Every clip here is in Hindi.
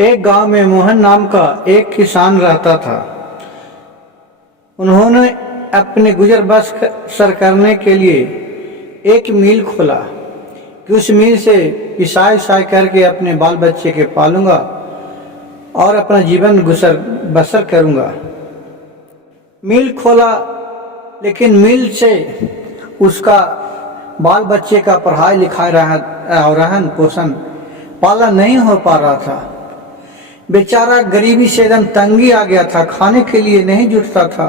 एक गांव में मोहन नाम का एक किसान रहता था। उन्होंने अपने गुजर बसर करने के लिए एक मिल खोला कि उस मिल से पिसाई करके अपने बाल बच्चे के पालूंगा और अपना जीवन गुजर बसर करूंगा। मिल खोला, लेकिन मिल से उसका बाल बच्चे का पढ़ाई लिखाई रहन पोषण पालन नहीं हो पा रहा था। बेचारा गरीबी से एकदम तंगी आ गया था, खाने के लिए नहीं जुटता था।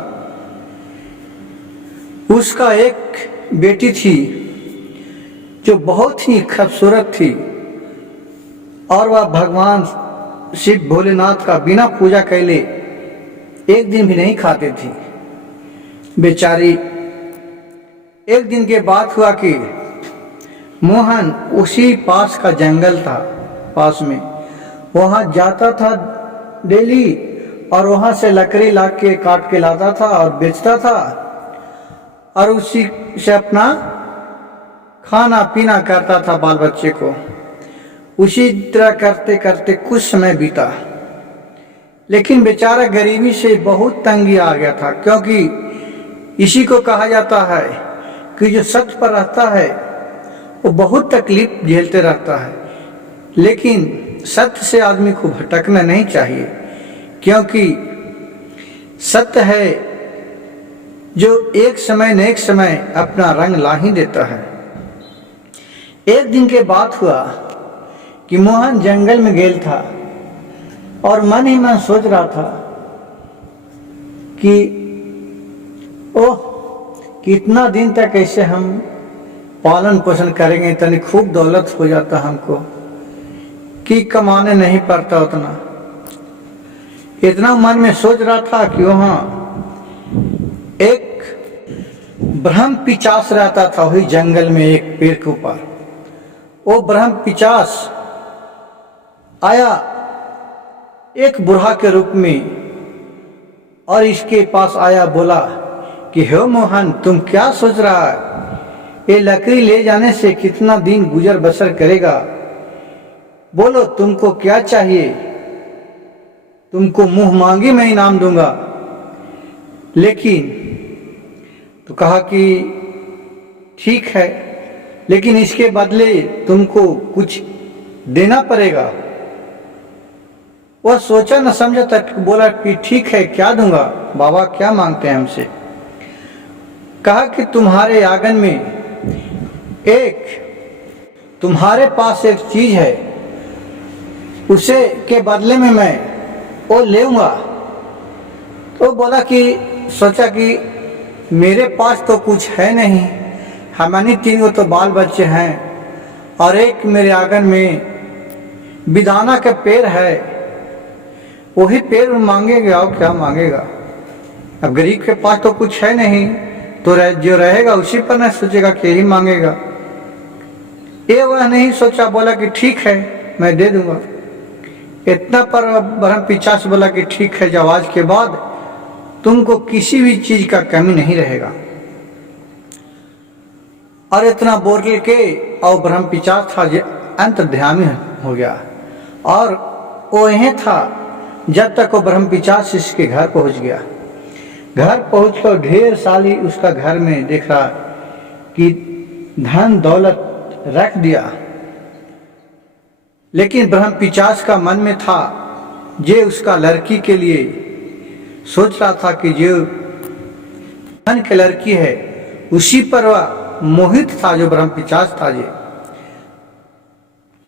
उसका एक बेटी थी जो बहुत ही खूबसूरत थी और वह भगवान शिव भोलेनाथ का बिना पूजा कैले एक दिन भी नहीं खाते थी। बेचारी, एक दिन के बाद हुआ कि मोहन उसी पास का जंगल था, पास में वहां जाता था डेली और वहां से लकड़ी ला के काट के लाता था और बेचता था और उसी से अपना खाना पीना करता था बाल बच्चे को। उसी तरह करते करते कुछ समय बीता, लेकिन बेचारा गरीबी से बहुत तंगी आ गया था, क्योंकि इसी को कहा जाता है कि जो सत्य पर रहता है वो बहुत तकलीफ झेलते रहता है। लेकिन सत्य से आदमी को भटकना नहीं चाहिए, क्योंकि सत्य है जो एक समय न एक समय अपना रंग ला ही देता है। एक दिन के बाद हुआ कि मोहन जंगल में गेल था और मन ही मन सोच रहा था कि ओह, कितना दिन तक ऐसे हम पालन पोषण करेंगे, तनी खूब दौलत हो जाता हमको कि कमाने नहीं पड़ता उतना। इतना मन में सोच रहा था कि वहां एक ब्रह्म पिचास रहता था, वही जंगल में एक पेड़ के ऊपर। वो ब्रह्म पिचास आया एक बूढ़ा के रूप में और इसके पास आया, बोला कि हे मोहन, तुम क्या सोच रहा है? ये लकड़ी ले जाने से कितना दिन गुजर बसर करेगा? बोलो, तुमको क्या चाहिए? तुमको मुंह मांगी मैं इनाम दूंगा। लेकिन तो कहा कि ठीक है, लेकिन इसके बदले तुमको कुछ देना पड़ेगा। वह सोचा न समझा तक बोला कि ठीक है, क्या दूंगा बाबा, क्या मांगते हैं हमसे? कहा कि तुम्हारे आंगन में तुम्हारे पास एक चीज है, उसे के बदले में मैं वो लेऊंगा। तो बोला कि सोचा कि मेरे पास तो कुछ है नहीं, हमारी 3 तो बाल बच्चे हैं और एक मेरे आंगन में बिदाना का पेड़ है, वही पेड़ मांगेगा और क्या मांगेगा? अब गरीब के पास तो कुछ है नहीं, तो जो रहेगा उसी पर न सोचेगा कि यही मांगेगा। ये वह नहीं सोचा, बोला कि ठीक है, मैं दे दूंगा। इतना पर ब्रह्म पिचास बोला कि ठीक है, जब आज के बाद तुमको किसी भी चीज का कमी नहीं रहेगा। और इतना बोल के और ब्रह्म पिचास था अंतर्ध्यामी हो गया और वो यहीं था जब तक वो ब्रह्म पिचास इसके घर पहुंच गया। घर पहुंचकर ढेर साली उसका घर में देख रहा कि धन दौलत रख दिया, लेकिन ब्रह्म पिचास का मन में था जे उसका लड़की के लिए सोच रहा था कि जो धन की लड़की है उसी पर वह मोहित था, जो ब्रह्म पिचास था। जे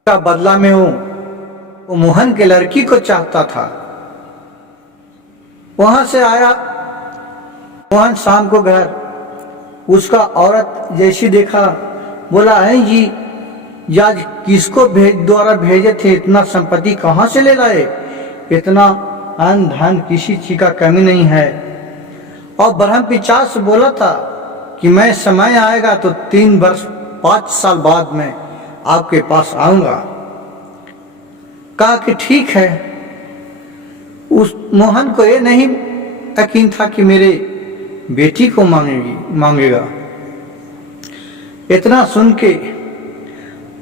का बदला में वो मोहन के लड़की को चाहता था। वहां से आया मोहन शाम को घर, उसका औरत जैसी देखा, बोला है जी, आज किसको द्वारा भेजे थे? इतना संपत्ति कहाँ से ले लाए? इतना अन्न धन किसी चीज का कमी नहीं है। और ब्रह्म पिचास बोला था कि मैं समय आएगा तो 3 वर्ष 5 साल बाद मैं आपके पास आऊंगा। कहा कि ठीक है। उस मोहन को ये नहीं यकीन था कि मेरे बेटी को मांगेगा। इतना सुन के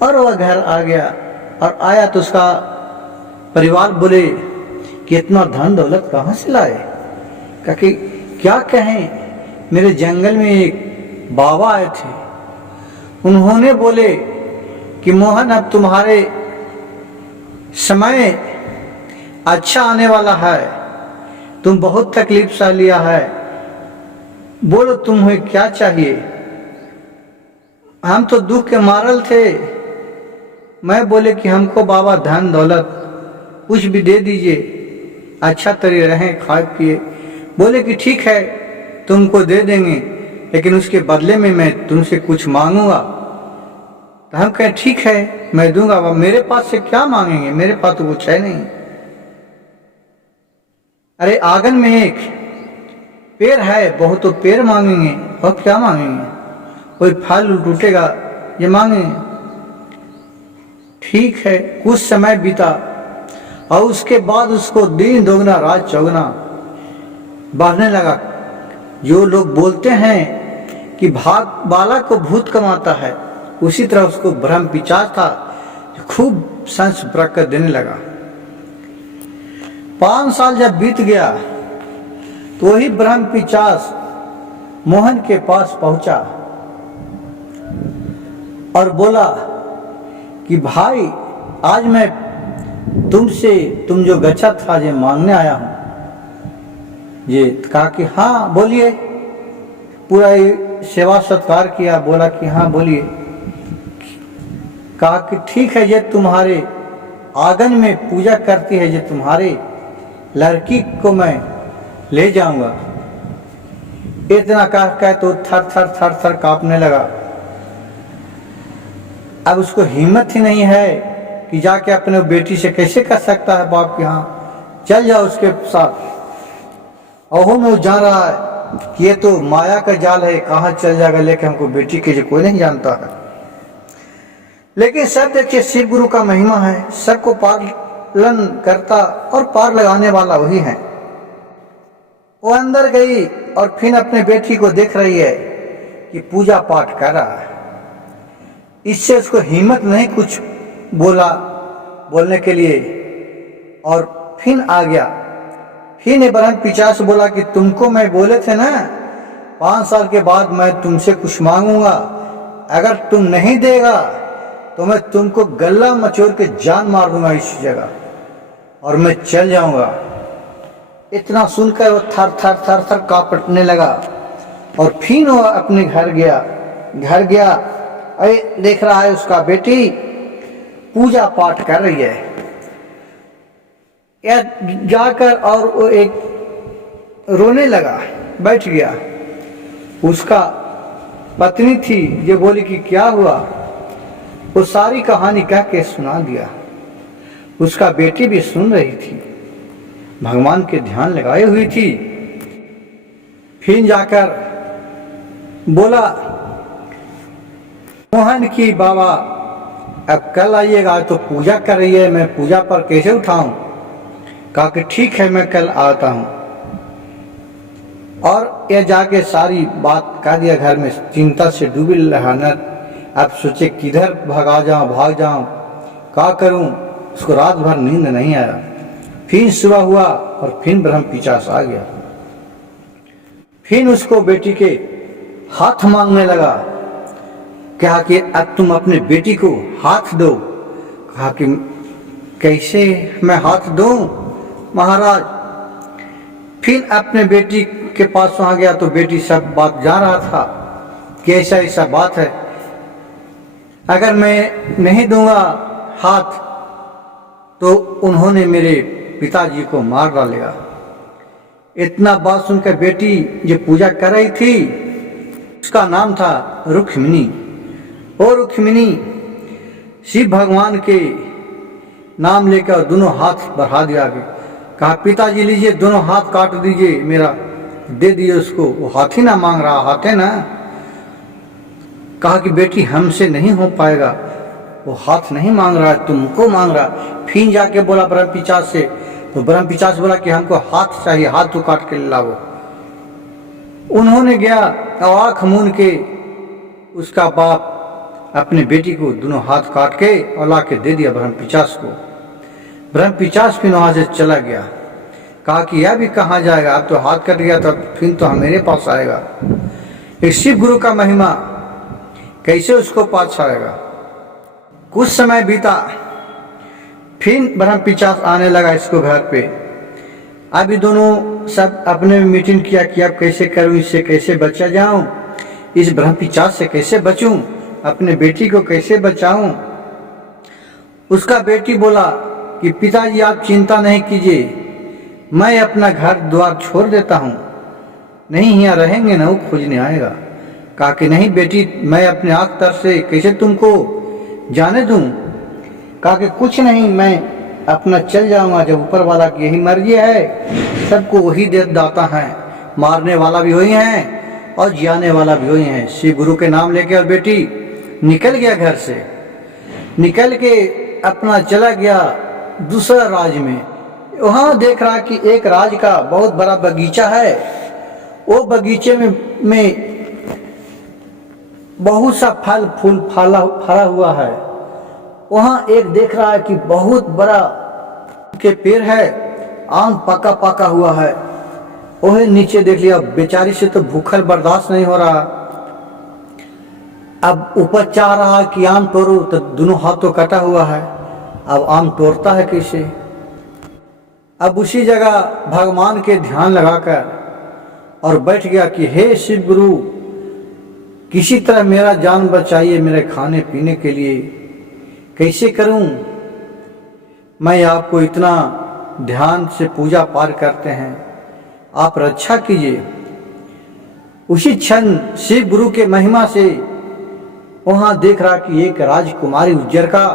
और वह घर आ गया और आया तो उसका परिवार बोले कि इतना धन दौलत कहाँ से लाए? क्योंकि क्या कहें, मेरे जंगल में एक बाबा आए थे, उन्होंने बोले कि मोहन अब तुम्हारे समय अच्छा आने वाला है, तुम बहुत तकलीफ सह लिया है, बोलो तुम्हें क्या चाहिए। हम तो दुख के मारल थे। मैं बोले कि हमको बाबा धन दौलत कुछ भी दे दीजिए, अच्छा तरह रहें खाए पिए। बोले कि ठीक है तुमको दे देंगे, लेकिन उसके बदले में मैं तुमसे कुछ मांगूंगा। तो हम कहें ठीक है मैं दूंगा। अब मेरे पास से क्या मांगेंगे, मेरे पास तो कुछ है नहीं। अरे आंगन में एक पेड़ है, बहुत तो पेड़ मांगेंगे और क्या मांगेंगे, कोई फल टूटेगा ये मांगेंगे। ठीक है, कुछ समय बीता और उसके बाद उसको दिन दोगुना रात चौगुना बढ़ने लगा। जो लोग बोलते हैं कि भाग बालक को भूत कमाता है, उसी तरह उसको ब्रह्म पिशाच था जो खूब संस बरकत देने लगा। 5 साल जब बीत गया तो वही ब्रह्म पिशाच मोहन के पास पहुंचा और बोला कि भाई आज मैं तुमसे तुम जो गच्छा था ये मांगने आया हूं। ये कहा कि हाँ बोलिए। पूरा सेवा सत्कार किया, बोला कि हाँ बोलिए। कहा कि ठीक है, ये तुम्हारे आंगन में पूजा करती है, ये तुम्हारे लड़की को मैं ले जाऊंगा। इतना कह तो थर थर थर थर कांपने लगा। अब उसको हिम्मत ही नहीं है कि जाके अपने बेटी से कैसे कर सकता है बाप के यहाँ। चल जाओ उसके साथ। ओहो में वो जान रहा है कि ये तो माया का जाल है, कहाँ चल जाएगा लेके हमको बेटी के लिए कोई नहीं जानता है। लेकिन सब देखिए शिव गुरु का महिमा है, सबको पालन करता और पार लगाने वाला वही है। वो अंदर गई और फिर अपने बेटी को देख रही है कि पूजा पाठ कर रहा है। इससे उसको हिम्मत नहीं कुछ बोलने के लिए, और फिर आ गया। फिर ने ब्रह्म पिशाच से बोला कि तुमको मैं बोले थे ना 5 साल के बाद मैं तुमसे कुछ मांगूंगा, अगर तुम नहीं देगा तो मैं तुमको गला मचोड़ के जान मार दूंगा इस जगह और मैं चल जाऊंगा। इतना सुनकर वो थर थर थर थर कांपने लगा और फिर वो अपने घर गया। अरे देख रहा है उसका बेटी पूजा पाठ कर रही है। या जाकर और वो एक रोने लगा, बैठ गया। उसका पत्नी थी जो बोली कि क्या हुआ, वो सारी कहानी कह के सुना दिया। उसका बेटी भी सुन रही थी, भगवान के ध्यान लगाए हुई थी। फिर जाकर बोला मोहन की बाबा अब कल आइएगा, तो पूजा कर रही है, मैं पूजा पर कैसे उठाऊं। कहा कि ठीक है मैं कल आता हूं। और ये जाके सारी बात कह दिया घर में। चिंता से डूबी रहना, अब सोचे किधर भाग जाऊं, क्या करूं। उसको रात भर नींद नहीं आया। फिर सुबह हुआ और फिर ब्रह्म पिशाच आ गया। फिर उसको बेटी के हाथ मांगने लगा। कहा कि अब तुम अपने बेटी को हाथ दो। कहा कि कैसे मैं हाथ दूं महाराज। फिर अपने बेटी के पास वहां गया तो बेटी सब बात जान रहा था कि ऐसा ऐसा बात है, अगर मैं नहीं दूंगा हाथ तो उन्होंने मेरे पिताजी को मार डालेगा। इतना बात सुनकर बेटी जो पूजा कर रही थी, उसका नाम था रुक्मिणी। और रुक्मिणी शिव भगवान के नाम लेकर दोनों हाथ बढ़ा दिया आगे। कहा पिताजी लीजिए, दोनों हाथ काट दीजिए, मेरा दे दिए उसको। वो हाथ ही ना मांग रहा, हाथ है ना। कहा कि बेटी हमसे नहीं हो पाएगा, वो हाथ नहीं मांग रहा है, तुमको मांग रहा। फिर जाके बोला ब्रह्म पिशाच से, तो ब्रह्म पिशाच बोला कि हमको हाथ चाहिए, हाथ तो काट के लाओ। उन्होंने गया और आँख मूंद के उसका बाप अपने बेटी को दोनों हाथ काट के और ला के दे दिया ब्रह्म पिशाच को। ब्रह्म पिशाच फिर वहां से चला गया। कहा कि यह भी कहाँ जाएगा, अब तो हाथ कट गया तो फिर तो मेरे पास आएगा। इस शिव गुरु का महिमा कैसे उसको पास आएगा। कुछ समय बीता, फिर ब्रह्म पिशाच आने लगा इसको घर पे। अभी दोनों सब अपने में मीटिंग किया कि अब कैसे करूं, इससे कैसे बचा जाऊं, इस ब्रह्म पिशाच से कैसे बचूं, अपने बेटी को कैसे बचाऊं। उसका बेटी बोला कि पिताजी आप चिंता नहीं कीजिए, मैं अपना घर द्वार छोड़ देता हूँ, नहीं यहाँ रहेंगे ना, वो खोजने आएगा। कहा कि नहीं बेटी, मैं अपने आँख तर से कैसे तुमको जाने दूं। कहा कि कुछ नहीं, मैं अपना चल जाऊंगा, जब ऊपर वाला की यही मर्जी है, सबको वही दे दाता है, मारने वाला भी वही है और जियाने वाला भी वही है। शिव गुरु के नाम लेके और बेटी निकल गया घर से, निकल के अपना चला गया दूसरा राज्य में। वहां देख रहा कि एक राज का बहुत बड़ा बगीचा है, वो बगीचे में बहुत सा फल फूल फला हुआ है। वहां एक देख रहा है कि बहुत बड़ा के पेड़ है, आम पका पका हुआ है। वही नीचे देख लिया, बेचारी से तो भूखल बर्दाश्त नहीं हो रहा। अब ऊपर चाह रहा कि आम तोड़ू, तो दोनों हाथ तो कटा हुआ है, अब आम तोड़ता है कैसे। अब उसी जगह भगवान के ध्यान लगाकर और बैठ गया कि हे शिव गुरु, किसी तरह मेरा जान बचाइए, मेरे खाने पीने के लिए कैसे करूं। मैं आपको इतना ध्यान से पूजा पाठ करते हैं, आप रक्षा कीजिए। उसी क्षण शिव गुरु के महिमा से वहां देख रहा कि एक राजकुमारी उज्जर का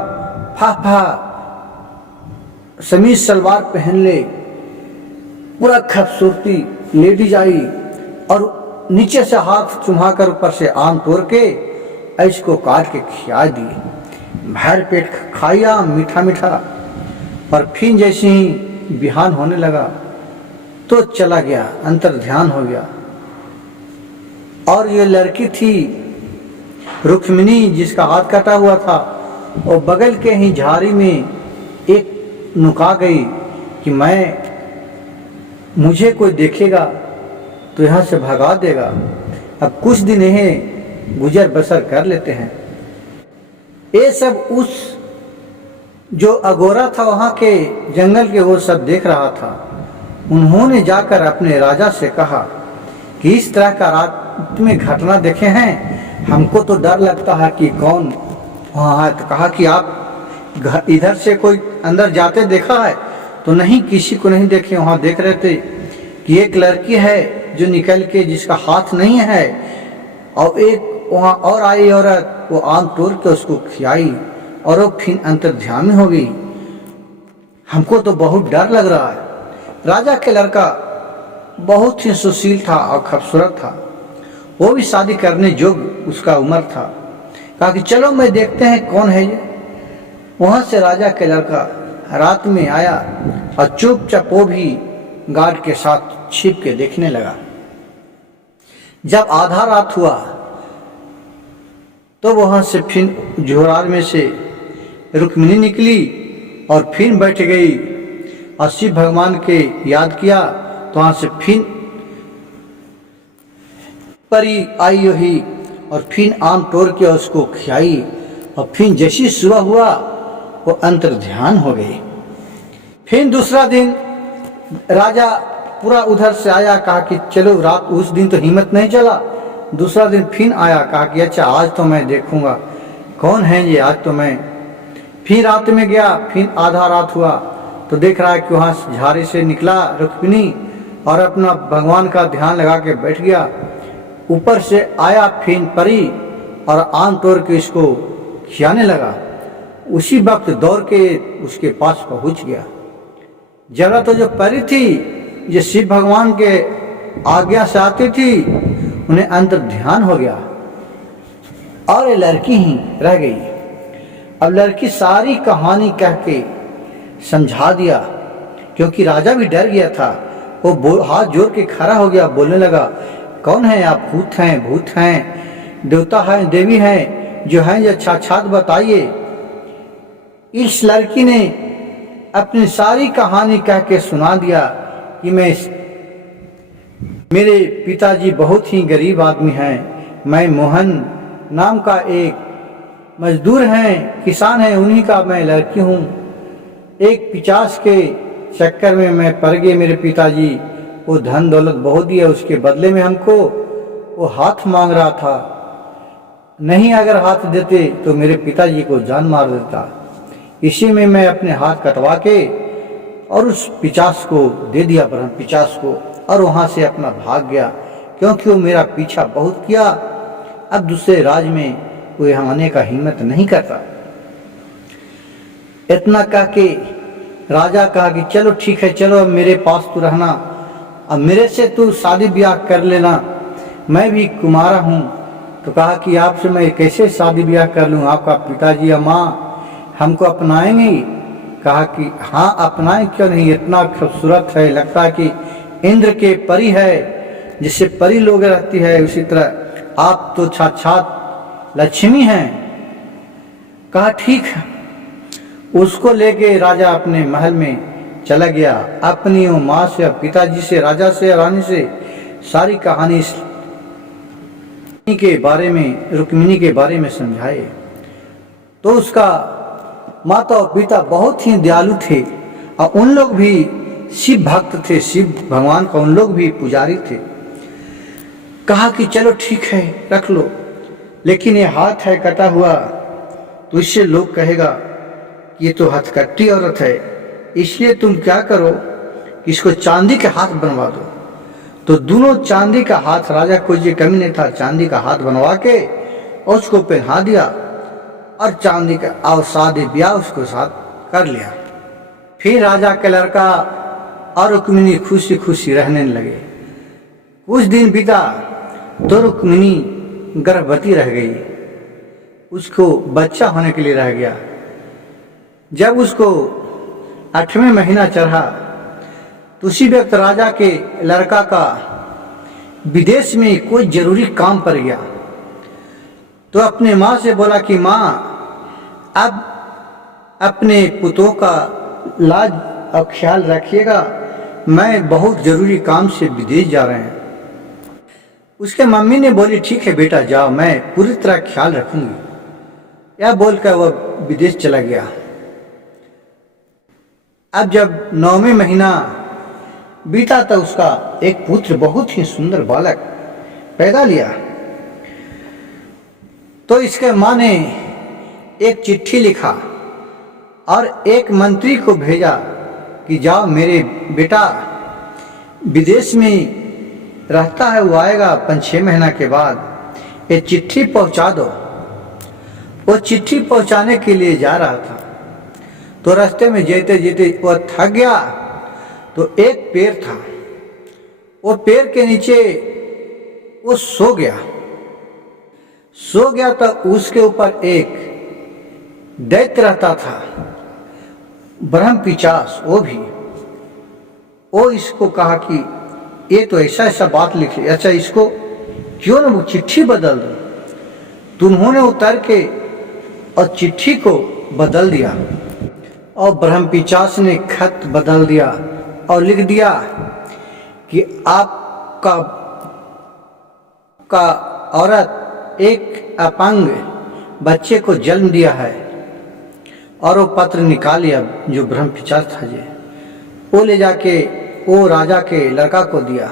फा समीज सलवार पहन ले, पूरा खूबसूरती लेडीज आई और नीचे से हाथ चुमाकर ऊपर से आम तोड़ के इसको काट के खिला दी। भर पेट खाया मीठा मीठा, और फिर जैसे ही बिहान होने लगा तो चला गया, अंतर ध्यान हो गया। और ये लड़की थी रुक्मिणी, जिसका हाथ कटा हुआ था, और बगल के ही झाड़ी में एक नुका गई कि मुझे कोई देखेगा तो यहाँ से भगा देगा, अब कुछ दिन यह गुजर बसर कर लेते हैं। ये सब उस जो अगोरा था वहाँ के जंगल के, वो सब देख रहा था। उन्होंने जाकर अपने राजा से कहा कि इस तरह का रात में घटना देखे हैं, हमको तो डर लगता है कि कौन वहाँ है। तो कहा कि आप इधर से कोई अंदर जाते देखा है? तो नहीं, किसी को नहीं देखे। वहाँ देख रहे थे कि एक लड़की है जो निकल के, जिसका हाथ नहीं है, और एक वहाँ और आई औरत, वो आम तोड़ के उसको खिलाई और वो फिर अंतर ध्यान में हो गई। हमको तो बहुत डर लग रहा है। राजा के लड़का बहुत ही सुशील था और खूबसूरत था, वो भी शादी करने योग्य उसका उम्र था। कहा कि चलो मैं देखते हैं कौन है ये। वहां से राजा के लड़का रात में आया और चुपचाप वो भी गार्ड के साथ छिप के देखने लगा। जब आधा रात हुआ तो वहां से फिर जोहरार में से रुक्मिणी निकली और फिर बैठ गई और शिव भगवान के याद किया। तो वहां से फिर परी आई हुई और फिर आम तोड़ के उसको खिलाई, और फिर जैसी सुबह हुआ वो अंतर ध्यान हो गई। फिर दूसरा दिन राजा पूरा उधर से आया, कहा कि चलो रात, उस दिन तो हिम्मत नहीं चला। दूसरा दिन फिर आया, कहा कि अच्छा आज तो मैं देखूंगा कौन है ये, आज तो मैं। फिर रात में गया, फिर आधा रात हुआ तो देख रहा है कि वहाँ झाड़ी से निकला रुक्मिणी और अपना भगवान का ध्यान लगा के बैठ गया। ऊपर से आया फिर परी और आम तोड़ के इसको खिलाने लगा। उसी वक्त दौड़ के उसके पास पहुंच गया। जरा तो जो परी थी, जो शिव भगवान के आज्ञा से आती थी, उन्हें अंतर ध्यान हो गया और ये लड़की ही रह गई। अब लड़की सारी कहानी कह के समझा दिया, क्योंकि राजा भी डर गया था। वो हाथ जोड़ के खड़ा हो गया, बोलने लगा, कौन है आप? भूत हैं, भूत हैं, देवता हैं, देवी हैं, जो हैं ये साक्षात बताइए। इस लड़की ने अपनी सारी कहानी कह के सुना दिया कि मेरे पिताजी बहुत ही गरीब आदमी हैं, मैं मोहन नाम का एक मजदूर हैं, किसान हैं, उन्हीं का मैं लड़की हूँ। एक 50 के चक्कर में मैं पड़ गए। मेरे पिताजी वो धन दौलत बहुत दिया, उसके बदले में हमको वो हाथ मांग रहा था। नहीं अगर हाथ देते तो मेरे पिताजी को जान मार देता। इसी में मैं अपने हाथ कटवा के और उस 50 को दे दिया, ब्रह्म 50 को, और वहाँ से अपना भाग गया, क्योंकि वो मेरा पीछा बहुत किया। अब दूसरे राज्य में कोई आने का हिम्मत नहीं करता। इतना कह के राजा कहा कि चलो ठीक है, चलो अब मेरे पास तू रहना, अब मेरे से तू शादी ब्याह कर लेना, मैं भी कुमारा हूँ। तो कहा कि आपसे मैं कैसे शादी ब्याह कर लूँ, आपका पिताजी या माँ हमको अपनाएंगे? कहा कि हाँ अपनाएं, क्यों नहीं, इतना खूबसूरत है, लगता है कि इंद्र के परी है, जिससे परी लोग रहती है उसी तरह आप तो साक्षात लक्ष्मी हैं। कहा ठीक है। उसको लेके राजा अपने महल में चला गया, अपनी माँ से, पिताजी से, राजा से, रानी से सारी कहानी के बारे में, रुक्मिणी के बारे में समझाए। तो उसका माता और पिता बहुत ही दयालु थे और उन लोग भी शिव भक्त थे, शिव भगवान का उन लोग भी पुजारी थे। कहा कि चलो ठीक है रख लो, लेकिन ये हाथ है कटा हुआ तो इससे लोग कहेगा कि ये तो हथकट्टी औरत है, इसलिए तुम क्या करो कि इसको चांदी के हाथ बनवा दो। तो दोनों चांदी का हाथ, राजा को ये कमी नहीं था, चांदी का हाथ बनवा के और उसको पहना दिया और चांदी का और शादी ब्याह उसको साथ कर लिया। फिर राजा का लड़का और रुक्मिणी खुशी खुशी रहने लगे। कुछ दिन बीता तो रुक्मिणी गर्भवती रह गई, उसको बच्चा होने के लिए रह गया। जब उसको 8वें महीना चढ़ा तो उसी वक्त राजा के लड़का का विदेश में कोई जरूरी काम पड़ गया। तो अपने माँ से बोला कि माँ अब अपने पुतों का लाज और ख्याल रखिएगा, मैं बहुत जरूरी काम से विदेश जा रहे हैं। उसके मम्मी ने बोली ठीक है बेटा जाओ, मैं पूरी तरह ख्याल रखूंगी। यह बोलकर वह विदेश चला गया। अब जब 9वें महीना बीता तो उसका एक पुत्र, बहुत ही सुंदर बालक पैदा लिया। तो इसके माँ ने एक चिट्ठी लिखा और एक मंत्री को भेजा कि जाओ मेरे बेटा विदेश में रहता है, वो आएगा 5-6 महीना के बाद, ये चिट्ठी पहुंचा दो। वो चिट्ठी पहुंचाने के लिए जा रहा था तो रास्ते में जेते जेते वह थक गया। तो एक पेड़ था, वो पेड़ के नीचे वो सो गया तो उसके ऊपर एक दैत्य रहता था, ब्रह्म 50। वो इसको कहा कि ये तो ऐसा ऐसा बात लिखी, अच्छा इसको क्यों ना वो चिट्ठी बदल दो। तो उन्होंने उतर के और चिट्ठी को बदल दिया और ब्रह्म 50 ने खत बदल दिया और लिख दिया कि आपका औरत एक अपंग बच्चे को जन्म दिया है। और वो पत्र निकाल लिया जो ब्रह्म 50 था, वो ले जाके वो राजा के लड़का को दिया।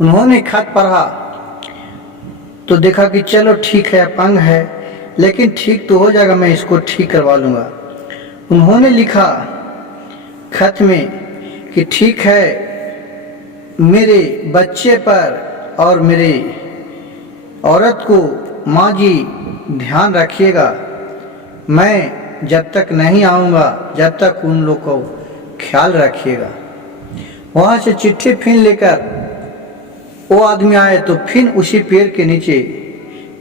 उन्होंने खत पढ़ा तो देखा कि चलो ठीक है, अपंग है लेकिन ठीक तो हो जाएगा, मैं इसको ठीक करवा लूँगा। उन्होंने लिखा खत में कि ठीक है, मेरे बच्चे पर और मेरे औरत को माँ जी ध्यान रखिएगा, मैं जब तक नहीं आऊँगा जब तक उन लोग को ख्याल रखिएगा। वहाँ से चिट्ठी फिर लेकर वो आदमी आए तो फिर उसी पेड़ के नीचे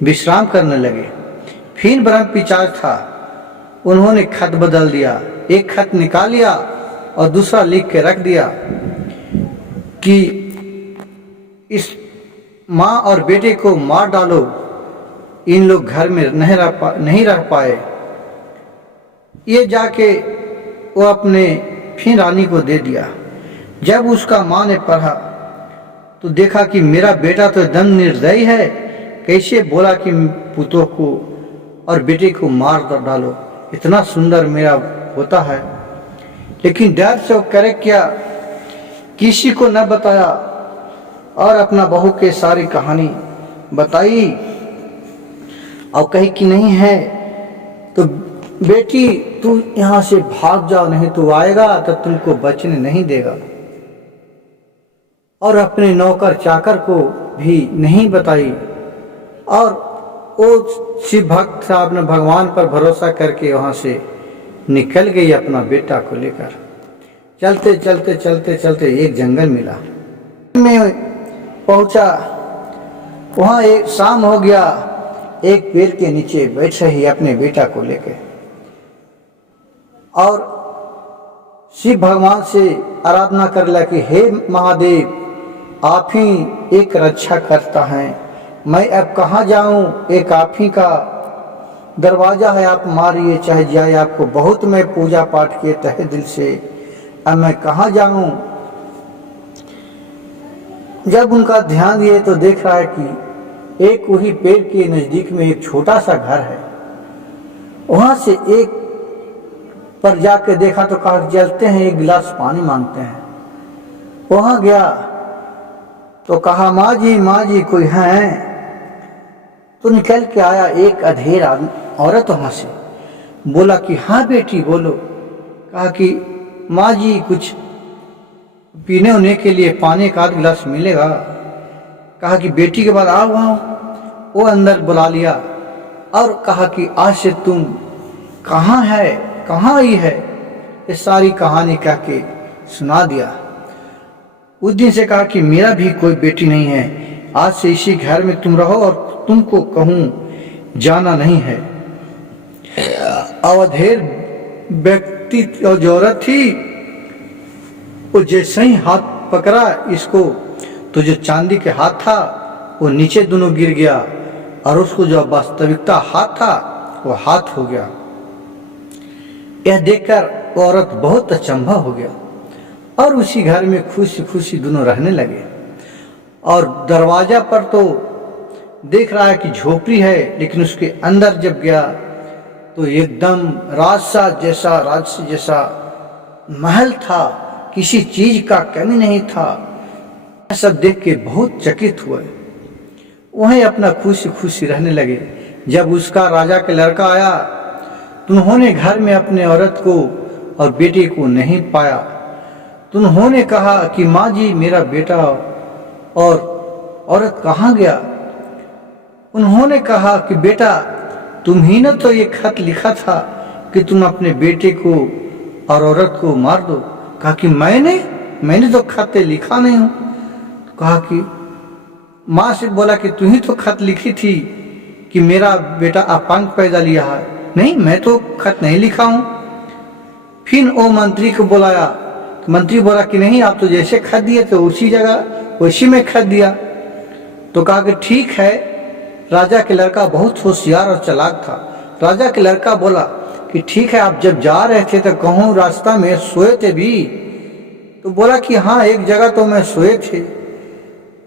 विश्राम करने लगे। फिर ब्रह्म 50 था, उन्होंने खत बदल दिया, एक खत निकाल लिया और दूसरा लिख के रख दिया कि इस माँ और बेटे को मार डालो, इन लोग घर में नहीं रह पाए। ये जाके वो अपने फिर रानी को दे दिया। जब उसका माँ ने पढ़ा तो देखा कि मेरा बेटा तो एकदम निर्दयी है, कैसे बोला कि पुतों को और बेटे को मार डालो, इतना सुंदर मेरा होता है। लेकिन डर से वो करे क्या, किसी को न बताया और अपना बहू के सारी कहानी बताई और कही कि नहीं है तो बेटी तू यहाँ से भाग जाओ, नहीं तो आएगा तो तुमको बचने नहीं देगा। और अपने नौकर चाकर को भी नहीं बताई और वो शिव भक्त साहब ने भगवान पर भरोसा करके वहाँ से निकल गई अपना बेटा को लेकर। चलते चलते चलते चलते एक जंगल मिला, में पहुंचा। वहाँ एक शाम हो गया, एक पेड़ के नीचे बैठे ही अपने बेटा को लेकर और शिव भगवान से आराधना कर ला कि हे महादेव, आप ही एक रक्षा करता है, मैं अब कहाँ जाऊं, एक आप ही का दरवाजा है, आप मारिए चाहे जाए, आपको बहुत मैं पूजा पाठ किए तहे दिल से, अब मैं कहाँ जाऊं। जब उनका ध्यान दिए तो देख रहा है कि एक वही पेड़ के नजदीक में एक छोटा सा घर है। वहां से एक पर जाके देखा तो कहा चलते हैं, एक गिलास पानी मांगते हैं। वहां गया तो कहा माँ जी कोई है? तो निकल के आया एक अधेड़ औरत वहां से, बोला कि हाँ बेटी बोलो। कहा कि माँ जी कुछ पीने होने के लिए पानी का आध गिलास मिलेगा? कहा कि बेटी के बाद आओ आओ। वो अंदर बुला लिया और कहा कि आज से तुम कहाँ है, कहाँ आई है, ये सारी कहानी कह के सुना दिया। उस दिन से कहा कि मेरा भी कोई बेटी नहीं है, आज से इसी घर में तुम रहो और तुमको कहूं जाना नहीं है। अवधेर व्यक्ति और जो औरत थी वो जैसे ही हाथ पकड़ा इसको तो जो चांदी के हाथ था वो नीचे दोनों गिर गया और उसको जो वास्तविकता हाथ था वो हाथ हो गया। यह देखकर वो औरत बहुत अचंभा हो गया और उसी घर में खुशी खुशी दोनों रहने लगे। और दरवाजा पर तो देख रहा है कि झोपड़ी है, लेकिन उसके अंदर जब गया तो एकदम राजसी जैसा महल था, किसी चीज का कमी नहीं था। सब देख के बहुत चकित हुए, वहीं अपना खुशी खुशी रहने लगे। जब उसका राजा के लड़का आया तो उन्होंने घर में अपने औरत को और बेटे को नहीं पाया। तो उन्होंने कहा कि माँ जी मेरा बेटा और औरत कहाँ गया? उन्होंने कहा कि बेटा तुम ही ने तो ये खत लिखा था कि तुम अपने बेटे को और औरत को मार दो। कहा कि मैंने तो खत लिखा नहीं हूं। कहा कि माँ से बोला कि तू ही तो खत लिखी थी कि मेरा बेटा अपंग पैदा लिया है। नहीं, मैं तो खत नहीं लिखा हूं। फिर वो मंत्री को बुलाया, तो मंत्री बोला कि नहीं, आप तो जैसे खत दिए तो उसी जगह उसी में खत दिया। तो कहा कि ठीक है। राजा के लड़का बहुत होशियार और चालाक था। राजा के लड़का बोला कि ठीक है, आप जब जा रहे थे तो कहूँ रास्ता में सोए थे भी? तो बोला कि हाँ एक जगह तो मैं सोए थे।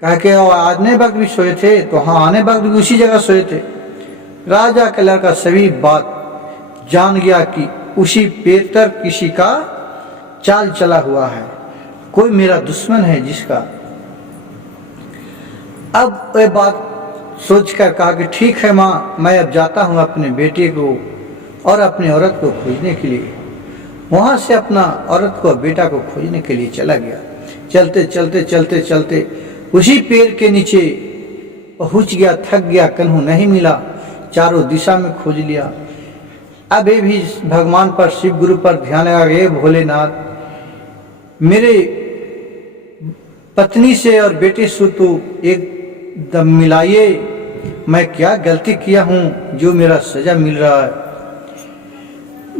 कहा कि आने वक्त भी सोए थे? तो हाँ आने वक्त भी उसी जगह सोए थे। राजा के लड़का सभी बात जान गया कि उसी पेड़ पर किसी का चाल चला हुआ है, कोई मेरा दुश्मन है जिसका। अब वह बात सोचकर कहा कि ठीक है माँ, मैं अब जाता हूँ अपने बेटे को और अपनी औरत को खोजने के लिए। वहां से अपना औरत को बेटा को खोजने के लिए चला गया। चलते चलते चलते चलते उसी पेड़ के नीचे पहुंच गया, थक गया, कन्हू नहीं मिला, चारों दिशा में खोज लिया। अब ये भी भगवान पर, शिव गुरु पर ध्यान लगा, ये भोलेनाथ मेरे पत्नी से और बेटे से तो एक दम मिलाइए, मैं क्या गलती किया हूं जो मेरा सजा मिल रहा है।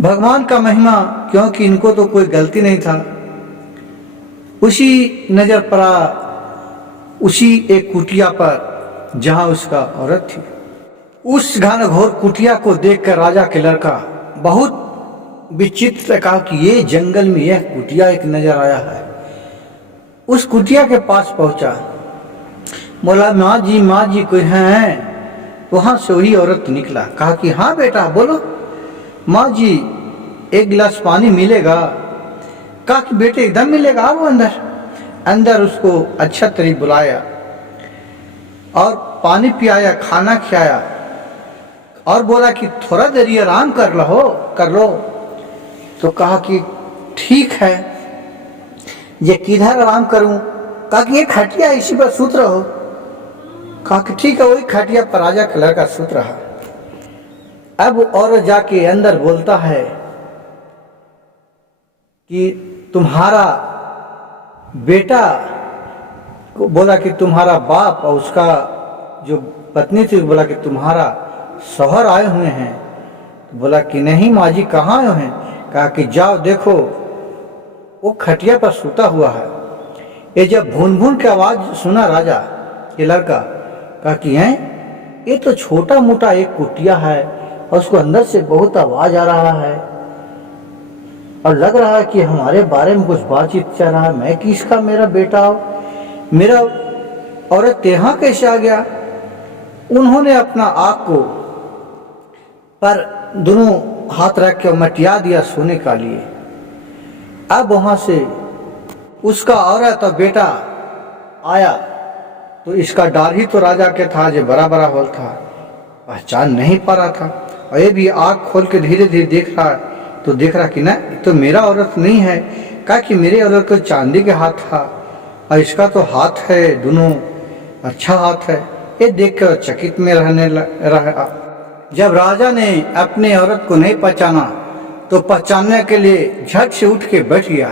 भगवान का महिमा, क्योंकि इनको तो कोई गलती नहीं था। उसी नजर पड़ा उसी एक कुटिया पर जहां उसका औरत थी। उस घनघोर कुटिया को देखकर राजा के लड़का बहुत विचित्र कहा कि ये जंगल में यह कुटिया एक नजर आया है। उस कुटिया के पास पहुंचा, बोला माँ जी कोई हैं? वहां से वही औरत निकला, कहा कि हाँ बेटा बोलो। माँ जी एक गिलास पानी मिलेगा? कहा कि बेटे एकदम मिलेगा, आओ अंदर। अंदर उसको अच्छा तरीके बुलाया और पानी पियाया, खाना खिलाया और बोला कि थोड़ा देर आराम कर लो। तो कहा कि ठीक है, ये किधर आराम करूं? कहा कि ये खटिया इसी पर सूत रहो। कहा कि ठीक है, वही खटिया पर राजा का लड़का सूत रहा। अब और जाके अंदर बोलता है कि तुम्हारा बेटा को बोला कि तुम्हारा बाप, और उसका जो पत्नी थी बोला कि तुम्हारा शौहर आए हुए हैं। तो बोला कि नहीं माँ जी, कहाँ आए हैं? कहा कि जाओ देखो, वो खटिया पर सूता हुआ है। ये जब भून भून की आवाज सुना राजा, ये लड़का कहा कि हैं, ये तो छोटा मोटा एक कुटिया है और उसको अंदर से बहुत आवाज आ रहा है और लग रहा है कि हमारे बारे में कुछ बातचीत चल रहा है। मैं किसका मेरा बेटा हो, मेरा औरत यहाँ कैसे आ गया? उन्होंने अपना आँख को पर दोनों हाथ रख के मटिया दिया सोने का लिए। अब वहां से उसका औरत और बेटा आया तो इसका दाढ़ी तो राजा के था, जो बड़ा बड़ा होल था, पहचान नहीं पा रहा था। और ये भी आँख खोल के धीरे धीरे देख रहा तो देख रहा कि ना, तो मेरा औरत नहीं है। कहा कि मेरे औरत तो चांदी के हाथ था और इसका तो हाथ है, दोनों अच्छा हाथ है। ये देख कर चकित में रहा। जब राजा ने अपने औरत को नहीं पहचाना तो पहचानने के लिए झट से उठ के बैठ गया।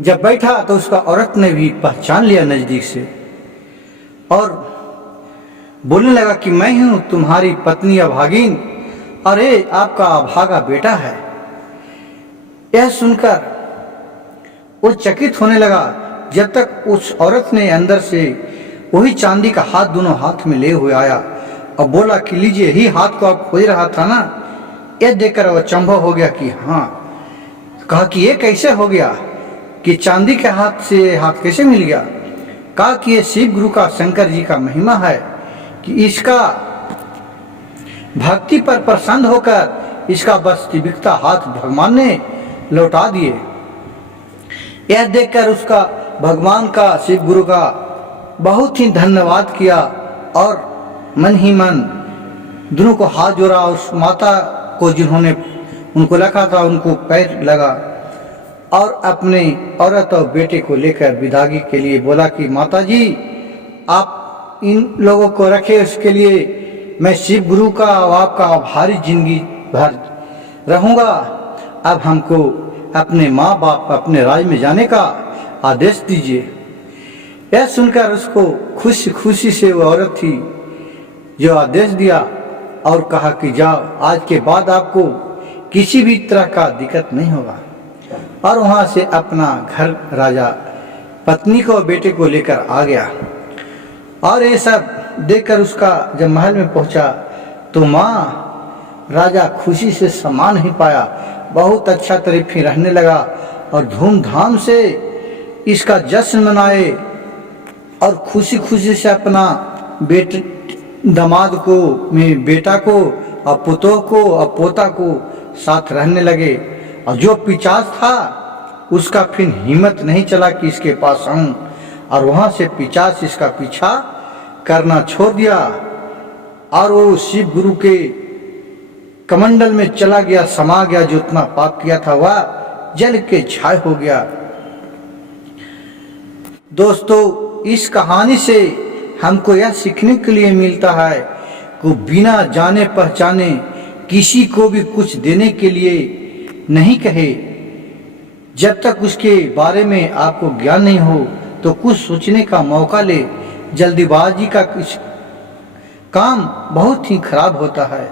जब बैठा तो उसका औरत ने भी पहचान लिया नजदीक से और बोलने लगा कि मैं हूं तुम्हारी पत्नी अभागिन, और ये आपका अभागा बेटा है। यह सुनकर वो चकित होने लगा, जब तक उस औरत ने अंदर से वही चांदी का हाथ दोनों हाथ में ले हुए आया और बोला कि लीजिए, यही हाथ को आप खोज रहा था ना? यह देखकर वो अचंभव हो गया कि हाँ। कहा कि ये कैसे हो गया कि चांदी के हाथ से हाथ कैसे मिल गया? कहा कि ये शिव गुरु का, शंकर जी का महिमा है कि इसका भक्ति पर प्रसन्न होकर इसका वास्तविकता हाथ भगवान ने लौटा दिए। यह देखकर उसका भगवान का, शिव गुरु का बहुत ही धन्यवाद किया और मन ही मन दोनों को हाथ जोड़ा। उस माता को जिन्होंने उनको रखा था उनको पैर लगा और अपने औरत और बेटे को लेकर विदागी के लिए बोला कि माता जी आप इन लोगों को रखे, उसके लिए मैं शिव गुरु का और आपका आभारी जिंदगी भर रहूंगा। अब हमको अपने माँ बाप अपने राज्य में जाने का आदेश दीजिए। यह सुनकर उसको खुशी खुशी से वो औरत थी जो आदेश दिया और कहा कि जाओ, आज के बाद आपको किसी भी तरह का दिक्कत नहीं होगा। और वहां से अपना घर राजा पत्नी को बेटे को लेकर आ गया। और ये सब देखकर उसका जब महल में पहुंचा तो माँ राजा खुशी से समा नहीं पाया, बहुत अच्छा तरीके रहने लगा और धूमधाम से इसका जश्न मनाए और खुशी खुशी से अपना बेटे दामाद को, में बेटा को और पुतोह को और पोता को साथ रहने लगे। और जो पिचास था उसका फिर हिम्मत नहीं चला कि इसके पास आऊं, और वहां से पिचास इसका पीछा करना छोड़ दिया और वो शिव गुरु के कमंडल में चला गया, समा गया। जो उतना पाप किया था वह जल के छाय हो गया। दोस्तों, इस कहानी से हमको यह सीखने के लिए मिलता है कि बिना जाने पहचाने किसी को भी कुछ देने के लिए नहीं कहे। जब तक उसके बारे में आपको ज्ञान नहीं हो तो कुछ सोचने का मौका ले। जल्दीबाजी का कुछ काम बहुत ही खराब होता है।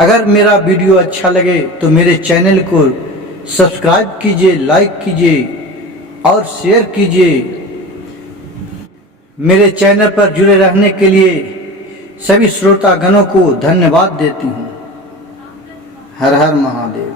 अगर मेरा वीडियो अच्छा लगे तो मेरे चैनल को सब्सक्राइब कीजिए, लाइक कीजिए और शेयर कीजिए। मेरे चैनल पर जुड़े रहने के लिए सभी श्रोतागणों को धन्यवाद देती हूँ। हर हर महादेव।